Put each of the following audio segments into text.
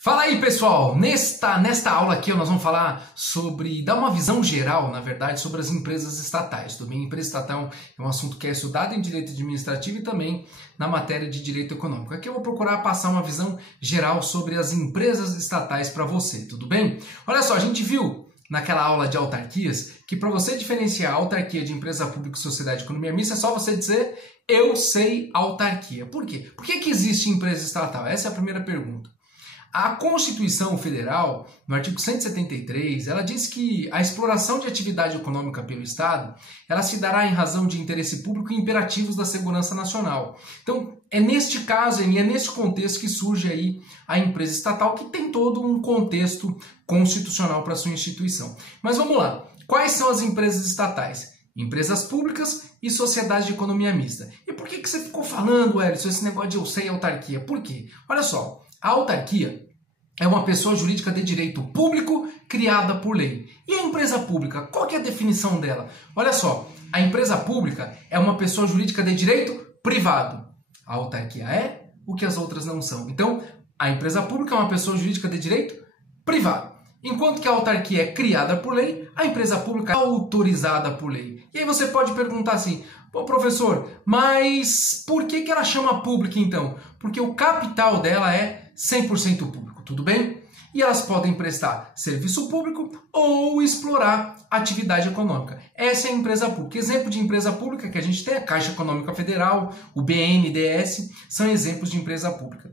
Fala aí, pessoal! Nesta aula aqui nós vamos falar sobre, dar uma visão geral, na verdade, sobre as empresas estatais. Também empresa estatal é um assunto que é estudado em direito administrativo e também na matéria de direito econômico. Aqui eu vou procurar passar uma visão geral sobre as empresas estatais para você, tudo bem? Olha só, a gente viu naquela aula de autarquias que para você diferenciar a autarquia de empresa pública e sociedade de economia mista é só você dizer eu sei autarquia. Por quê? Por que existe empresa estatal? Essa é a primeira pergunta. A Constituição Federal, no artigo 173, ela diz que a exploração de atividade econômica pelo Estado, ela se dará em razão de interesse público e imperativos da segurança nacional. Então, é neste caso e é neste contexto que surge aí a empresa estatal, que tem todo um contexto constitucional para sua instituição. Mas vamos lá, quais são as empresas estatais? Empresas públicas e sociedade de economia mista. E por que você ficou falando, Elison, esse negócio de eu sei autarquia? Por quê? Olha só, a autarquia é uma pessoa jurídica de direito público criada por lei. E a empresa pública, qual que é a definição dela? Olha só, a empresa pública é uma pessoa jurídica de direito privado. A autarquia é o que as outras não são. Então, a empresa pública é uma pessoa jurídica de direito privado. Enquanto que a autarquia é criada por lei, a empresa pública é autorizada por lei. E aí você pode perguntar assim, pô, professor, mas por que ela chama pública então? Porque o capital dela é 100% público, tudo bem? E elas podem prestar serviço público ou explorar atividade econômica. Essa é a empresa pública. Exemplo de empresa pública que a gente tem é a Caixa Econômica Federal, o BNDES, são exemplos de empresa pública.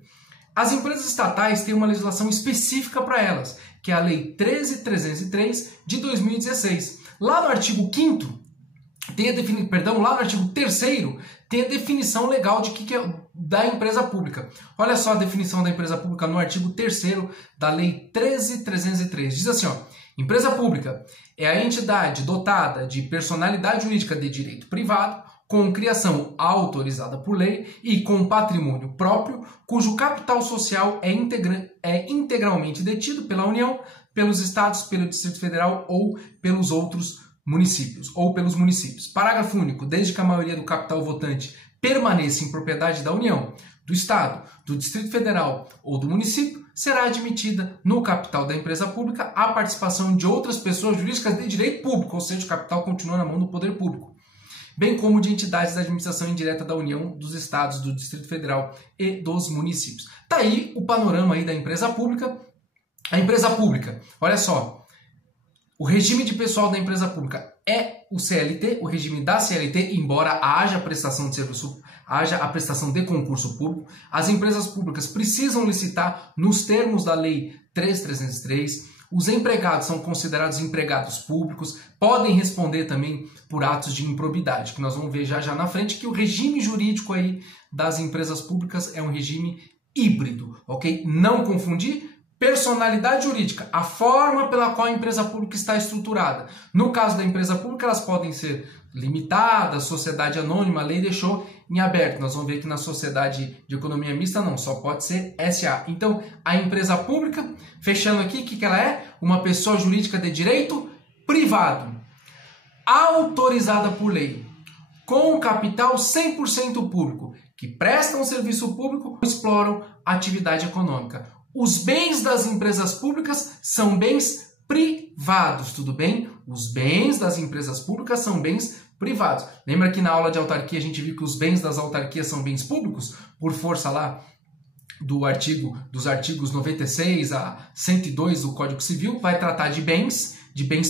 As empresas estatais têm uma legislação específica para elas, que é a Lei 13.303 de 2016. Lá no artigo 5º, lá no artigo 3º, tem a definição legal de que é da empresa pública. Olha só a definição da empresa pública no artigo 3º da Lei 13.303. Diz assim, ó, empresa pública é a entidade dotada de personalidade jurídica de direito privado, com criação autorizada por lei e com patrimônio próprio, cujo capital social é integralmente detido pela União, pelos estados, pelo Distrito Federal ou pelos outros municípios, ou pelos municípios. Parágrafo único. Desde que a maioria do capital votante permaneça em propriedade da União, do Estado, do Distrito Federal ou do município, será admitida no capital da empresa pública a participação de outras pessoas jurídicas de direito público, ou seja, o capital continua na mão do poder público, bem como de entidades da administração indireta da União, dos Estados, do Distrito Federal e dos municípios. Tá aí o panorama aí da empresa pública. A empresa pública, olha só, o regime de pessoal da empresa pública é o CLT, o regime da CLT, embora haja prestação de serviço, haja a prestação de concurso público. As empresas públicas precisam licitar nos termos da Lei 13.303. Os empregados são considerados empregados públicos, podem responder também por atos de improbidade, que nós vamos ver já na frente que o regime jurídico aí das empresas públicas é um regime híbrido, ok? Não confundir. Personalidade jurídica, a forma pela qual a empresa pública está estruturada. No caso da empresa pública, elas podem ser limitadas, sociedade anônima, a lei deixou em aberto. Nós vamos ver que na sociedade de economia mista não, só pode ser SA. Então, a empresa pública, fechando aqui, o que ela é? Uma pessoa jurídica de direito privado, autorizada por lei, com capital 100% público, que prestam serviço público ou exploram atividade econômica. Os bens das empresas públicas são bens privados, tudo bem? Os bens das empresas públicas são bens privados. Lembra que na aula de autarquia a gente viu que os bens das autarquias são bens públicos? Por força lá dos artigos 96 a 102 do Código Civil, vai tratar de bens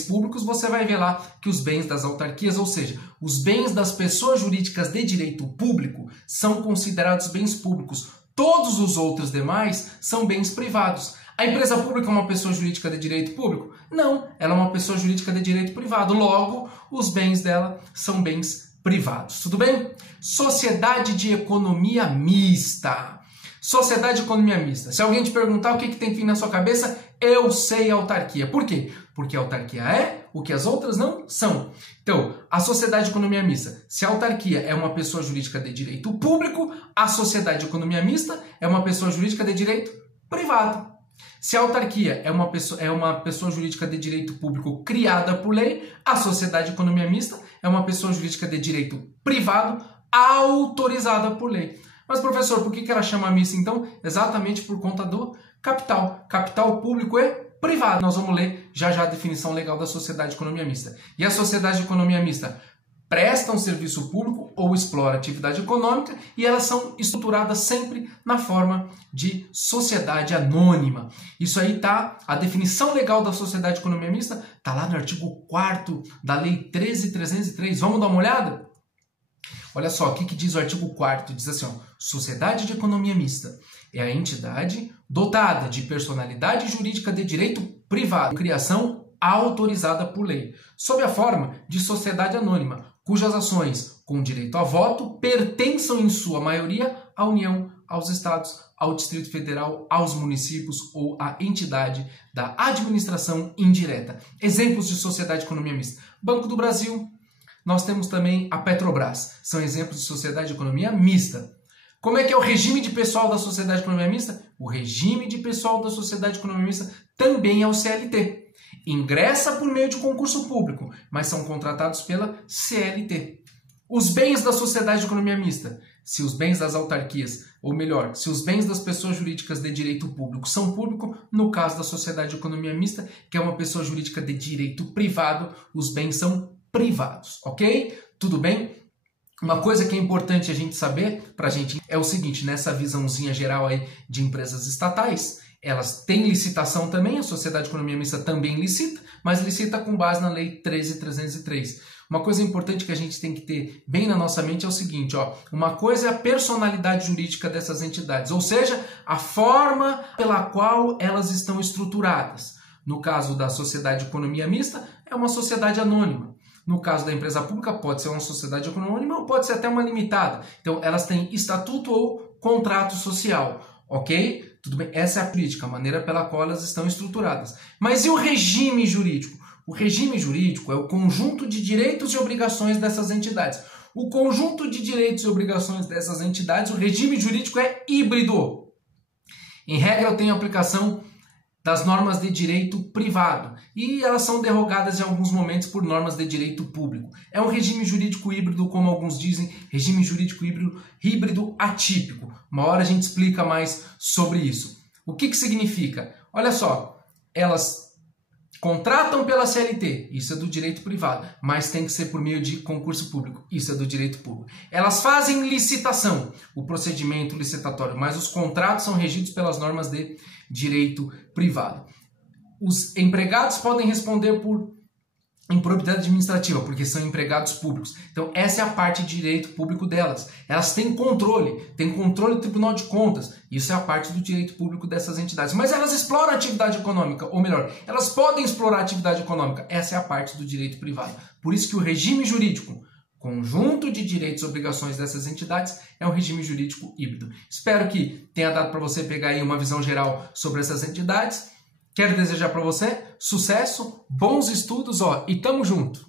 públicos, você vai ver lá que os bens das autarquias, ou seja, os bens das pessoas jurídicas de direito público são considerados bens públicos. Todos os outros demais são bens privados. A empresa pública é uma pessoa jurídica de direito público? Não, ela é uma pessoa jurídica de direito privado. Logo, os bens dela são bens privados. Tudo bem? Sociedade de economia mista. Sociedade de economia mista. Se alguém te perguntar o que tem que vir na sua cabeça, eu sei autarquia. Por quê? Porque a autarquia é o que as outras não são. Então, a sociedade de economia mista. Se a autarquia é uma pessoa jurídica de direito público, a sociedade de economia mista é uma pessoa jurídica de direito privado. Se a autarquia é uma pessoa jurídica de direito público criada por lei, a sociedade de economia mista é uma pessoa jurídica de direito privado autorizada por lei. Mas, professor, por que ela chama mista, então? Exatamente por conta do capital. Capital público e privado. Nós vamos ler já a definição legal da sociedade de economia mista. E a sociedade de economia mista presta um serviço público ou explora atividade econômica e elas são estruturadas sempre na forma de sociedade anônima. Isso aí tá, a definição legal da sociedade de economia mista tá lá no artigo 4º da Lei 13.303. Vamos dar uma olhada? Olha só, o que diz o artigo 4º? Diz assim, ó, sociedade de economia mista é a entidade dotada de personalidade jurídica de direito privado, criação autorizada por lei, sob a forma de sociedade anônima, cujas ações com direito a voto pertençam em sua maioria à União, aos Estados, ao Distrito Federal, aos municípios ou à entidade da administração indireta. Exemplos de sociedade de economia mista. Banco do Brasil, nós temos também a Petrobras. São exemplos de sociedade de economia mista. Como é que é o regime de pessoal da sociedade de economia mista? O regime de pessoal da sociedade de economia mista também é o CLT. Ingressa por meio de concurso público, mas são contratados pela CLT. Os bens da sociedade de economia mista, se os bens das autarquias, ou melhor, se os bens das pessoas jurídicas de direito público são público, no caso da sociedade de economia mista, que é uma pessoa jurídica de direito privado, os bens são privados, ok? Tudo bem? Uma coisa que é importante a gente saber, pra gente, é o seguinte, nessa visãozinha geral aí de empresas estatais, elas têm licitação também, a sociedade de economia mista também licita, mas licita com base na Lei 13.303. Uma coisa importante que a gente tem que ter bem na nossa mente é o seguinte, ó, uma coisa é a personalidade jurídica dessas entidades, ou seja, a forma pela qual elas estão estruturadas. No caso da sociedade de economia mista, é uma sociedade anônima. No caso da empresa pública, pode ser uma sociedade anônima ou pode ser até uma limitada. Então, elas têm estatuto ou contrato social, ok? Tudo bem? Essa é a política, a maneira pela qual elas estão estruturadas. Mas e o regime jurídico? O regime jurídico é o conjunto de direitos e obrigações dessas entidades. O conjunto de direitos e obrigações dessas entidades, o regime jurídico é híbrido. Em regra, eu tenho aplicação das normas de direito privado e elas são derrogadas em alguns momentos por normas de direito público. É um regime jurídico híbrido, como alguns dizem, regime jurídico híbrido atípico. Uma hora a gente explica mais sobre isso. O que significa? Olha só, elas contratam pela CLT, isso é do direito privado, mas tem que ser por meio de concurso público, isso é do direito público. Elas fazem licitação, o procedimento licitatório, mas os contratos são regidos pelas normas de direito privado. Os empregados podem responder por improbidade administrativa, porque são empregados públicos. Então, essa é a parte de direito público delas. Elas têm controle do Tribunal de Contas. Isso é a parte do direito público dessas entidades. Mas elas exploram a atividade econômica, ou melhor, elas podem explorar a atividade econômica. Essa é a parte do direito privado. Por isso que o regime jurídico, conjunto de direitos e obrigações dessas entidades, é um regime jurídico híbrido. Espero que tenha dado para você pegar aí uma visão geral sobre essas entidades. Quero desejar para você sucesso, bons estudos, ó, e tamo junto!